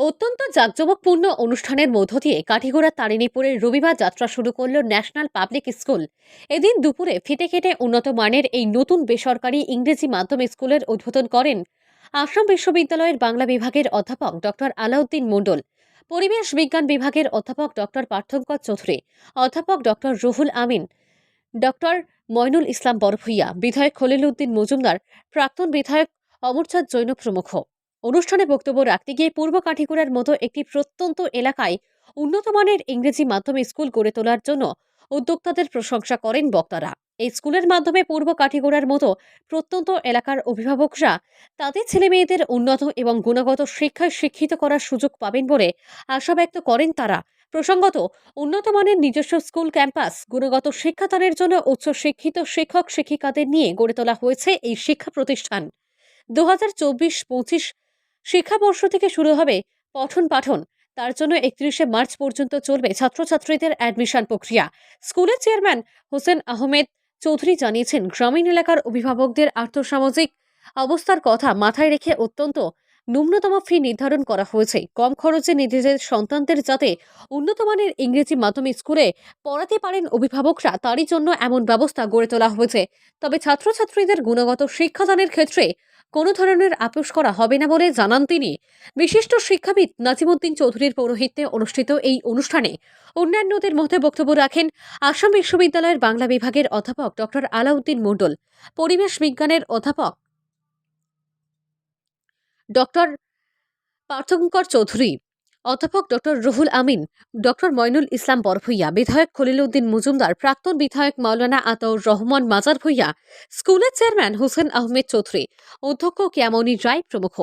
অত্যন্ত জাঁকজমকপূর্ণ অনুষ্ঠানের মধ্য দিয়ে কাঠিগোড়া তারিণীপুরের রবিবার যাত্রা শুরু করল ন্যাশনাল পাবলিক স্কুল। এদিন দুপুরে ফিতে কেটে উন্নত মানের এই নতুন বেসরকারি ইংরেজি মাধ্যম স্কুলের উদ্বোধন করেন আসাম বিশ্ববিদ্যালয়ের বাংলা বিভাগের অধ্যাপক ডক্টর আলাউদ্দিন মণ্ডল, পরিবেশ বিজ্ঞান বিভাগের অধ্যাপক ডক্টর পার্থঙ্কর চৌধুরী, অধ্যাপক ডক্টর রুহুল আমিন, ডক্টর ময়নুল ইসলাম বরভূইয়া, বিধায়ক খলিল উদ্দিন মজুমদার, প্রাক্তন বিধায়ক অমরচাঁদ জৈন প্রমুখ। অনুষ্ঠানে বক্তব্য রাখতে গিয়ে পূর্ব কাঠিগড়ার মতো একটি প্রত্যন্ত এলাকায় উন্নতমানের ইংরেজি মাধ্যম স্কুল গড়ে তোলার জন্য উদ্যোক্তাদের প্রশংসা করেন বক্তারা। এই স্কুলের মাধ্যমে পূর্ব কাঠিগড়ার মতো প্রত্যন্ত এলাকার অভিভাবকরা তাদের ছেলেমেয়েদের উন্নত এবং গুণগত শিক্ষায় শিক্ষিত করার সুযোগ পাবেন বলে আশা ব্যক্ত করেন তারা। প্রসঙ্গত, উন্নতমানের নিজস্ব স্কুল ক্যাম্পাস, গুণগত শিক্ষাদানের জন্য উচ্চ শিক্ষিত শিক্ষক শিক্ষিকাদের নিয়ে গড়ে তোলা হয়েছে এই শিক্ষা প্রতিষ্ঠান। 2024-25 শিক্ষাবর্ষ থেকে শুরু হবে পঠন পাঠন। তার জন্য 31শে মার্চ পর্যন্ত চলবে ছাত্রছাত্রীদের অ্যাডমিশন প্রক্রিয়া। স্কুলের চেয়ারম্যান হোসেন আহমেদ চৌধুরী জানিয়েছেন, গ্রামীণ এলাকার অভিভাবকদের আর্থসামাজিক অবস্থার কথা মাথায় রেখে অত্যন্ত ন্যূনতম ফি নির্ধারণ করা হয়েছে। কম খরচে নিজেদের সন্তানদের যাতে উন্নতমানের ইংরেজি মাধ্যম স্কুলে পড়াতে পারেন অভিভাবকরা, তারই জন্য এমন ব্যবস্থা গড়ে তোলা হয়েছে। তবে ছাত্রছাত্রীদের গুণগত শিক্ষাদানের ক্ষেত্রে কোনো ধরনের আপোষ করা হবে না বলে জানান তিনি। বিশিষ্ট শিক্ষাবিদ নাজিমুদ্দিন চৌধুরীর পৌরোহিত্যে অনুষ্ঠিত এই অনুষ্ঠানে অন্যান্যদের মধ্যে বক্তব্য রাখেন আসাম বিশ্ববিদ্যালয়ের বাংলা বিভাগের অধ্যাপক ডক্টর আলাউদ্দিন মণ্ডল, পরিবেশ বিজ্ঞানের অধ্যাপক ডক্টর পার্থঙ্কর চৌধুরী, অধ্যাপক ডক্টর রুহুল আমিন, ডক্টর ময়নুল ইসলাম বরভূইয়া, বিধায়ক খলিল উদ্দিন মজুমদার, প্রাক্তন বিধায়ক মাওলানা আতাউর রহমান মাজার ভূইয়া, স্কুলের চেয়ারম্যান হোসেন আহমেদ চৌধুরী, অধ্যক্ষ কিয়ামনি রায় প্রমুখ।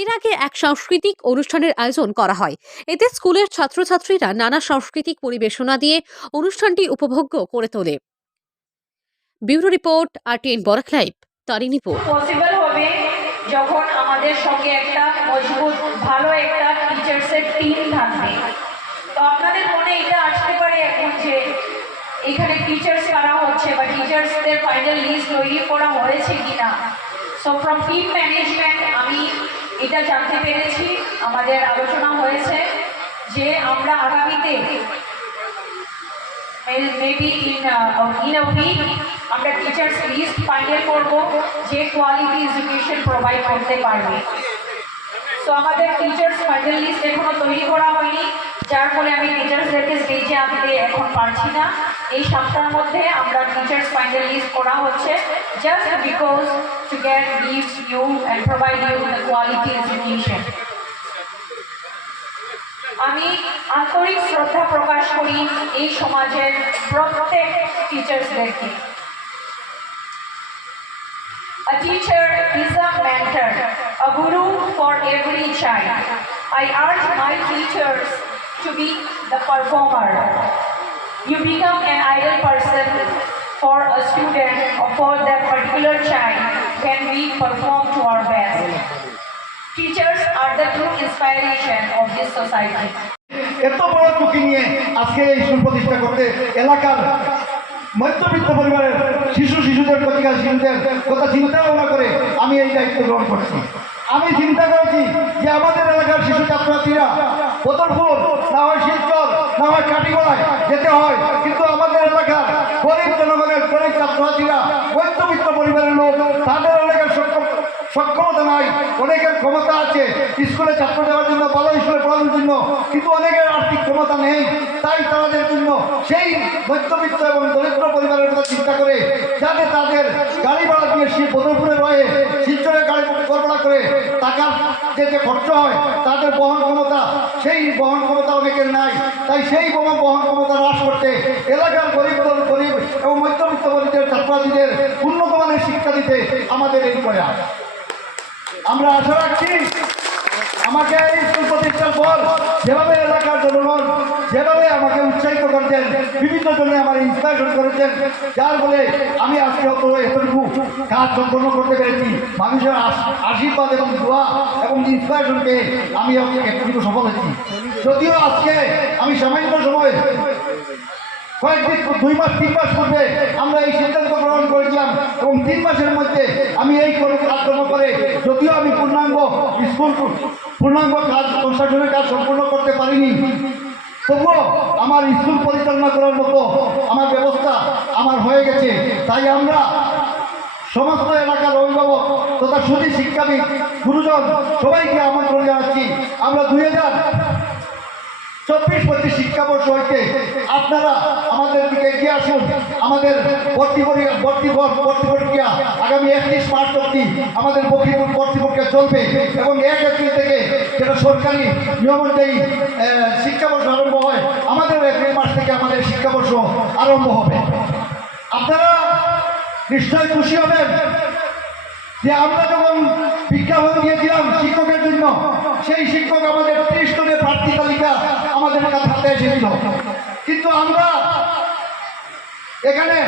এর আগে এক সাংস্কৃতিক অনুষ্ঠানের আয়োজন করা হয়। এতে স্কুলের ছাত্রছাত্রীরা নানা সাংস্কৃতিক পরিবেশনা দিয়ে অনুষ্ঠানটি উপভোগ্য করে তোলে। Bureau report, RTN Barak live, Tarinipur. Possible হবে যখন আমাদের সঙ্গে একটা মজবুত ভালো একটা টিচার্সের টিম থাকবে। তো আপনাদের মনে এটা আসতে পারে এখন যে এখানে টিচার্স কারা হচ্ছে বা টিচার্সদের ফাইনাল লিস্ট তৈরি করা হয়েছে কিনা। সো ফ্রম টিম ম্যানেজমেন্ট আমি এটা জানতে পেরেছি, আমাদের আলোচনা হয়েছে যে আমরা আগামীতে মেবি ইন আ উইক আমরা টিচার্স লিস্ট ফাইনাল করব যে কোয়ালিটি এডুকেশন প্রোভাইড করতে পারবে। তো আমাদের টিচার্স ফাইনাল লিস্ট এখনো তৈরি করা হয়নি, যার ফলে আমি টিচার্সদেরকে স্টেজে আনতে এখন পারছি না। এই সপ্তাহের মধ্যে আমরা টিচার্স ফাইনাল লিস্ট করা হচ্ছে, just because to give you and provide you the quality education. আমি আন্তরিক শ্রদ্ধা প্রকাশ করি এই সমাজের প্রত্যেক টিচার্সদেরকে। A teacher is a mentor, a guru for every child. I urge my teachers to be the performer. You become an ideal person for a student or for that particular child when we perform to our best. Teachers are the true inspiration of this society. এত বড় ঝুঁকি নিয়ে আজকে এই school প্রতিষ্ঠা করতে এলাকার মধ্যবিত্ত পরিবারের শিশুদের শিশুদের কথা চিন্তা ভাবনা করে আমি এই দায়িত্ব গ্রহণ করছি। আমি চিন্তা করেছি যে আমাদের এলাকার শিশু ছাত্রছাত্রীরা বোতলপুর, না হয় শিলচর, না হয় কাঠিগড়ায় যেতে হয়, কিন্তু আমাদের এলাকার গরিব জনগণের গরিব ছাত্রছাত্রীরা মধ্যবিত্ত পরিবারের লোক, তাদের এলাকার সক্ষমতা নাই। অনেকের ক্ষমতা আছে স্কুলে ছাত্র দেওয়ার জন্য, ভালো স্কুলে পড়ানোর জন্য, কিন্তু অনেকের আর্থিক ক্ষমতা নেই। তাই তাদের জন্য সেই মধ্যবিত্ত এবং দরিদ্র পরিবারের কথা চিন্তা করে যাতে তাদের গাড়ি ভাড়া দিয়ে সে বদরপুরে রয়ে শিলচরে গাড়ি ভাড়া করে টাকার যে খরচ হয় তাদের বহন ক্ষমতা, সেই বহন ক্ষমতা অনেকের নাই। তাই সেই বহন ক্ষমতা হ্রাস করতে এলাকার গরিব এবং মধ্যবিত্ত পরিবারের ছাত্রছাত্রীদের উন্নত মানের শিক্ষা দিতে আমাদের এই প্রয়াস। আমরা আশা রাখছি আমাকে এই স্কুল প্রতিষ্ঠার পর যেভাবে এলাকার জনগণ যেভাবে আমাকে উৎসাহিত করেছেন, বিভিন্ন জনে আমার ইন্সপায়ারেশন করেছেন, যার ফলে আমি আজকে এতটুকু কাজ সম্পন্ন করতে পেরেছি। মানুষের আশীর্বাদ এবং দোয়া এবং ইন্সপায়ারেশন পেয়ে আমি একটু সফল হয়েছি। যদিও আজকে আমি সামান্য সময় কয়েকদিন 2 মাস 3 মাস পূর্বে আমরা এই সিদ্ধান্ত গ্রহণ করেছিলাম এবং 3 মাসের মধ্যে আমি এই কাজকর্ম করে যদিও আমি পূর্ণাঙ্গ কাজ প্রশাসনের কাজ সম্পূর্ণ করতে পারিনি, তবুও আমার স্কুল পরিচালনা করার মতো আমার ব্যবস্থা আমার হয়ে গেছে। তাই আমরা সমস্ত এলাকার অভিভাবক তথা সুদী শিক্ষাবিদ গুরুজন সবাইকে আমন্ত্রণ জানাচ্ছি। আমরা 2024-25 শিক্ষাবর্ষ হইতে আপনারা আমাদের দিকে এগিয়ে আসুন। আমাদের ভর্তি প্রক্রিয়া আগামী 31 মার্চ অবধি আমাদের ভর্তি প্রক্রিয়া চলবে এবং 1 এপ্রিল থেকে যেটা সরকারি নিয়ম অনুযায়ী শিক্ষাবর্ষ আরম্ভ হয়, আমাদের এপ্রিল মাস থেকে আমাদের শিক্ষাবর্ষ আরম্ভ হবে। আপনারা নিশ্চয় খুশি হবেন যে আমরা যখন বিজ্ঞাপন দিয়েছিলাম শিক্ষকের জন্য, সেই শিক্ষক আমাদের 30 জনের প্রার্থী তালিকা আমাদের হাতে এসেছিল, কিন্তু আমরা এখানে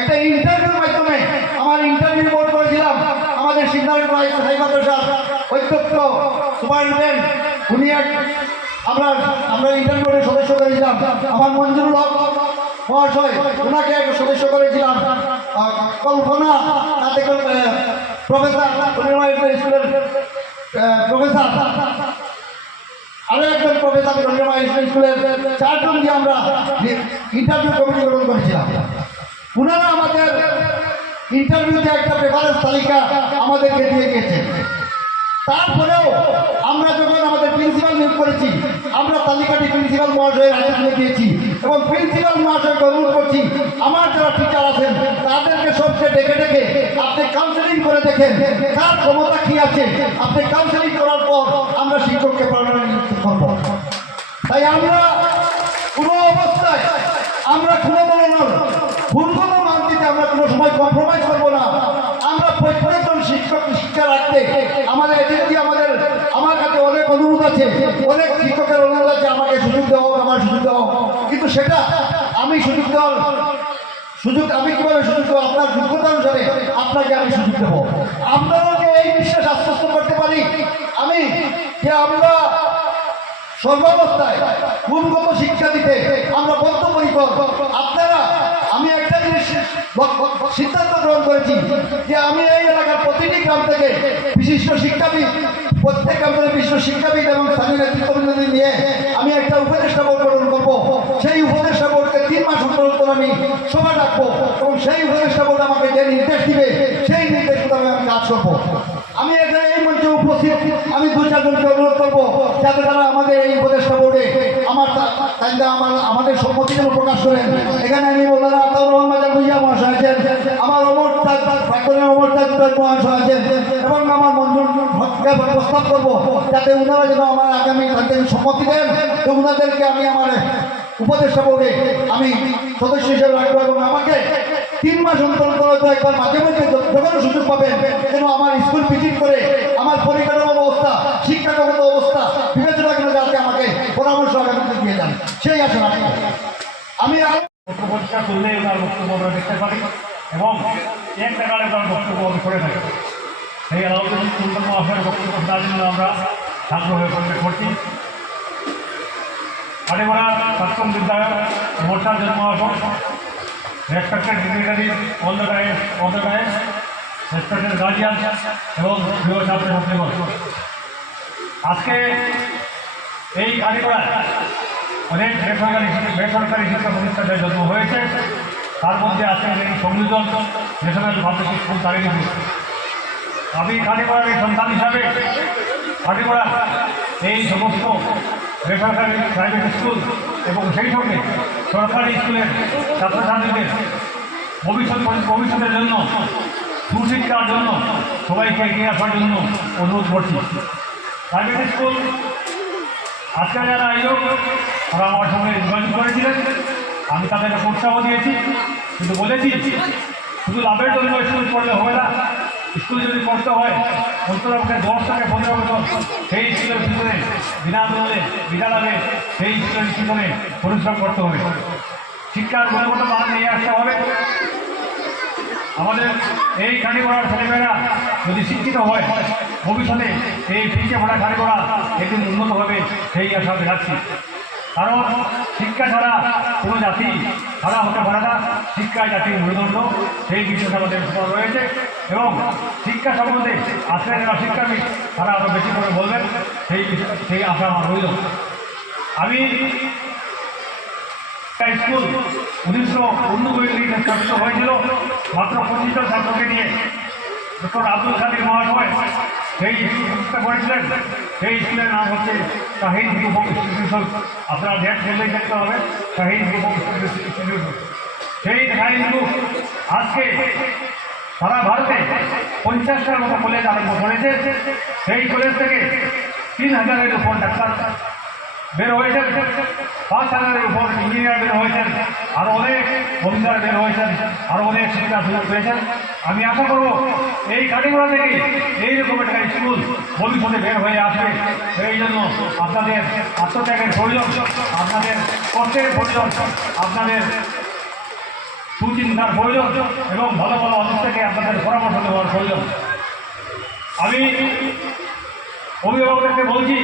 একটা ইন্টারভিউর মাধ্যমে আমার ইন্টারভিউ বোর্ড করেছিলাম। আমাদের সিদ্ধান্ত অধ্যক্ষ সুপারিনটেন্ডেন্ট উনি আমরা ইন্টারভিউর সদস্য করেছিলাম। আমার মঞ্জুরুল হক মহাশয় ওনাকে এক সদস্য করেছিলাম। কল্পনা তাতে প্রফেসর স্কুলের প্রফেসর, আরো একজন প্রফেসর স্কুলের 4 জন দিয়ে আমরা ইন্টারভিউ কমিটি গঠন করেছিলাম। ওনারা আমাদের ইন্টারভিউতে একটা প্রেফারেন্স তালিকা আমাদেরকে দিয়ে গিয়েছেন। তারপরেও আমরা যখন আমাদের প্রিন্সিপাল নিয়োগ করেছি, আমরা তালিকাটি প্রিন্সিপাল মহাশয়ের হাতে তুলে দিয়েছি এবং প্রিন্সিপাল মহাশয়কে অনুরোধ করছি আমার যারা টিচার আছেন তাদেরকে সবচেয়ে ডেকে ডেকে আপনি কাউন্সেলিং করে দেখেন কার ক্ষমতা কি আছে। আপনি কাউন্সেলিং করার পর আমরা শিক্ষককে পার্মানেন্ট করব। তাই আমরা কোনো অবস্থায় আমরা কোনো ধরনের ভুলগুলো মানতে আমরা কোনো সময় কম্প্রোমাইজ করবো না। আমরা প্রত্যেকজন শিক্ষা রাখতে আমাদের এদিকে আমার কাছে অনেক অনুরোধ আছে, অনেক শিক্ষকের অনুরোধ আছে আমাকে সুযোগ দেওয়া হোক, আমার সুযোগ দেওয়া হোক, কিন্তু সেটা আমি আমি কিভাবে সুযোগ দেবো? আপনার যোগ্যতা অনুসারে আপনাকে আমি সুযোগ দেবো। আপনাদেরকে এই বিশ্বাস আশ্বস্ত করতে পারি আমি যে আমরা সর্বাবস্থায় গুণগত শিক্ষা দিতে আমরা বদ্ধপরিকর। আপনারা আমি একটা জিনিস সিদ্ধান্ত গ্রহণ করেছি যে আমি এই এলাকার প্রতিটি গ্রাম থেকে বিশিষ্ট শিক্ষাবিদ, প্রত্যেক গ্রাম থেকে বিশিষ্ট শিক্ষাবিদ এবং স্থানীয় নেতৃত্ববৃন্দদের নিয়ে আমি একটা উপদেষ্টা বোর্ড গঠন করবো। সেই উপদেষ্টা বোর্ডকে 3 মাস অন্তর আমি সভা ডাকবো এবং সেই উপদেষ্টা বোর্ড আমাকে যে নির্দেশ দিবে সেই নির্দেশ আমি কাজ করবো। আমি এখানে এই মঞ্চে উপস্থিত আমি 2-4 জনকে অনুরোধ করবো যাতে তারা আমাদের এই উপদেষ্টা বোর্ডে আমাদের সম্মতি যেন প্রকাশ করেন। এখানে আমি বললাম আতাউর রহমান বাজার ভুইয়া মহাশয় আছেন, আমার প্রাক্তনের অমরতাজ মহাশয় আছেন এবং আমার মঞ্জুর হককে প্রস্তাব করবো যাতে ওনারা যেন আমার আগামী সম্মতি দেন। তো ওনাদেরকে আমি আমার উপদেষ্টা বোর্ডে আমি সদস্য হিসেবে রাখবো এবং আমাকে 3 মাস অন্তর একবার মাঝে মাঝে যখন সুযোগ পাবেন যেন আমার স্কুল ভিজিট করে আমার পরিকাঠামো অবস্থা, শিক্ষাগত অবস্থা বিবেচনা করে যাতে আমাকে পরামর্শ আগামী দিয়ে যান, সেই আশা রাখি। আমি পরিষ্কার করলে তার বক্তব্য আমরা দেখতে পারি এবং এক টাকারে তার বক্তব্য আমি করে থাকি। সেই আলাউদ্দিন সুলতান মহাশয়ের বক্তব্য তার জন্য আমরা ছাত্র হয়ে পরিবেশ করছি। কাটিগড়ার প্রাক্তন বিদ্যালয় মোর্চার মহাশয়, respected dignitary all the time, respected guardian এবং প্রিয় ছাত্রছাত্রীগণ, আজকে এই কাটিগড়ায় অনেক বেসরকারি শিক্ষা প্রতিষ্ঠানের জন্ম হয়েছে। তার মধ্যে আছে এই সংযোজন ন্যাশনাল পাবলিক স্কুল তারিণীপুর। আমি কাটিগড়ার এই সন্তান হিসাবে কাটিগড়ার এই সমস্ত বেসরকারি প্রাইভেট স্কুল এবং সেই সঙ্গে সরকারি স্কুলের ছাত্রছাত্রীদের ভবিষ্যতের জন্য সুশিক্ষার জন্য সবাইকে এগিয়ে আসার জন্য অনুরোধ করছি। প্রাইভেট স্কুল আজকে যারা আয়োজক তারা আমার সঙ্গে যোগাযোগ করেছিলেন, আমি তাদেরকে উৎসাহ দিয়েছি, কিন্তু বলেছি শুধু লাভের জন্য স্কুল করলে হবে না। স্কুল যদি করতে হয় অন্ততপক্ষে 10 থেকে 15 বছর সেই স্কুলের ভিতরে বিনামূল্যে বিদ্যালয়ে সেই স্কুলের ভিতরে পরিশ্রম করতে হবে। শিক্ষার গুণগত মান নিয়ে আসতে হবে। আমাদের এই কাটিগড়ার ছেলেমেয়েরা যদি শিক্ষিত হয় ভবিষ্যতে এই পিছিয়ে পড়া কাটিগড়া একদিন উন্নত হবে, সেই আশা আমি রাখছি। কারণ শিক্ষা ছাড়া কোনো জাতি ছাড়া হতে পারে না, শিক্ষা জাতির মেরুদণ্ড, সেই বিষয়টা আমাদের উপর রয়েছে। এবং শিক্ষা সম্বন্ধে আজকের যারা শিক্ষাবিদ তারা আরও বেশি করে বলবেন, সেই আশা আমার রইল। আমি স্কুল 1999 স্থাপিত হয়েছিল মাত্র 25 জন ছাত্রকে নিয়ে। ডক্টর আব্দুল কাদের মহাশয় সেই প্রতিষ্ঠা করেছিলেন। সেই স্কুলের নাম হচ্ছে শাহিদ গ্রুপ অফ ইনস্টিটিউশন। আপনারা ডেট বললেই দেখতে হবে, শাহিদ গ্রুপ অফ ইনস্টিটিউশন। সেই শাহিদ গ্রুপ আজকে সারা ভারতে 50টার মতো কলেজ আরম্ভ করেছে। সেই কলেজ থেকে 3000-এর উপর ডাক্তার বের হয়েছেন, 5000-এর উপর ইঞ্জিনিয়ার বের হয়েছেন, আরও অনেক অফিসার বের হয়েছেন, আরও অনেক শিক্ষা সুযোগ পেয়েছেন। আমি আশা করব এই কাটিগড়া থেকে এইরকম একটা স্কুল ভবিষ্যতে বের হয়ে আসবে। সেই জন্য আপনাদের আত্মত্যাগের প্রয়োজন, আপনাদের কষ্টের প্রয়োজন, আপনাদের সুচিন্তার প্রয়োজন এবং ভালো ভালো অফিস থেকে আপনাদের পরামর্শ দেওয়ার প্রয়োজন। আমি অভিভাবকদেরকে বলছি,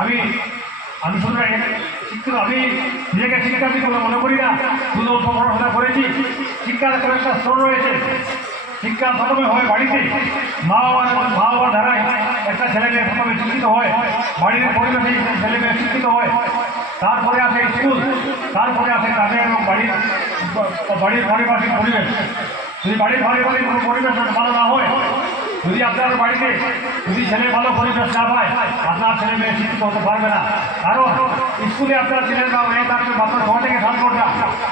আমি শুধু শিক্ষিত, আমি নিজেকে শিক্ষার্থী বলে মনে করি না, শুধু পড়াশোনা করেছি। শিক্ষার একটা স্তর রয়েছে। শিক্ষা প্রথমে হয় বাড়িতে, মা বাবার দ্বারাই একটা ছেলে মেয়ে প্রথমে শিক্ষিত হয়, বাড়ির পরিবেশে ছেলে মেয়ে শিক্ষিত হয়। তারপরে আসে স্কুল, তারপরে আসে তাদের এবং বাড়ির পারিপার্শ্বিক পরিবেশ। যদি বাড়ির পারিপার্শ্বিক কোনো পরিবেশ ভালো না হয়, যদি আপনার বাড়িতে যদি ছেলে ভালো পরিবেশ না পায়, আপনার ছেলে মেয়ে শিক্ষিত হতে পারবে না। কারণ স্কুলে আপনার ছেলে বা মেয়ে থাকবে মাত্র 6 থেকে 7 ঘন্টা,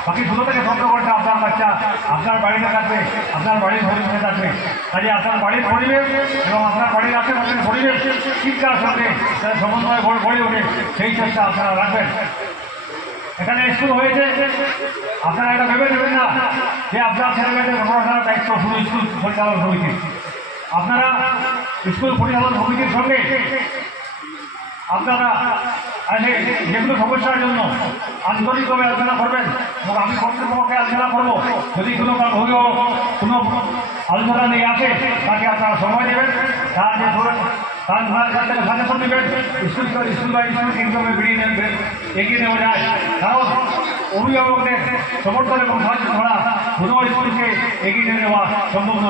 বাকি 16 থেকে 17 ঘন্টা আপনার বাচ্চা আপনার বাড়িতে থাকবে, আপনার বাড়ির পরিবেশে থাকবে। কাজে আপনার বাড়ির পরিবেশ এবং আপনার বাড়ির আশেপাশের পরিবেশ শিক্ষার সঙ্গে সমন্বয় গড়ে ওঠে, সেই চেষ্টা আপনারা রাখবেন। এখানে স্কুল হয়েছে, আপনারা এটা ভেবে দেবেন না যে আপনার ছেলে মেয়েদের পড়াশোনার দায়িত্ব শুধু স্কুল পরিচালন সমিতির। আপনারা স্কুল পরিচালন সমিতির সঙ্গে আপনারা যেগুলো সমস্যার জন্য আন্তরিকভাবে আলোচনা করবেন এবং আমি কর্তৃপক্ষকে আলোচনা করবো। যদি কোনো অভিভাবক কোনো আলোচনা নিয়ে আসে, তাকে আপনারা সময় দেবেন, তার কাছ থেকে সাজেশন দেবেন, স্কুল বা স্কুল কিভাবে এগিয়ে নেওয়া যায়। কারণ অভিভাবকদের সমর্থন এবং সাহায্য ছাড়া কোনো স্কুলকে এগিয়ে নেওয়া সম্ভব নয়।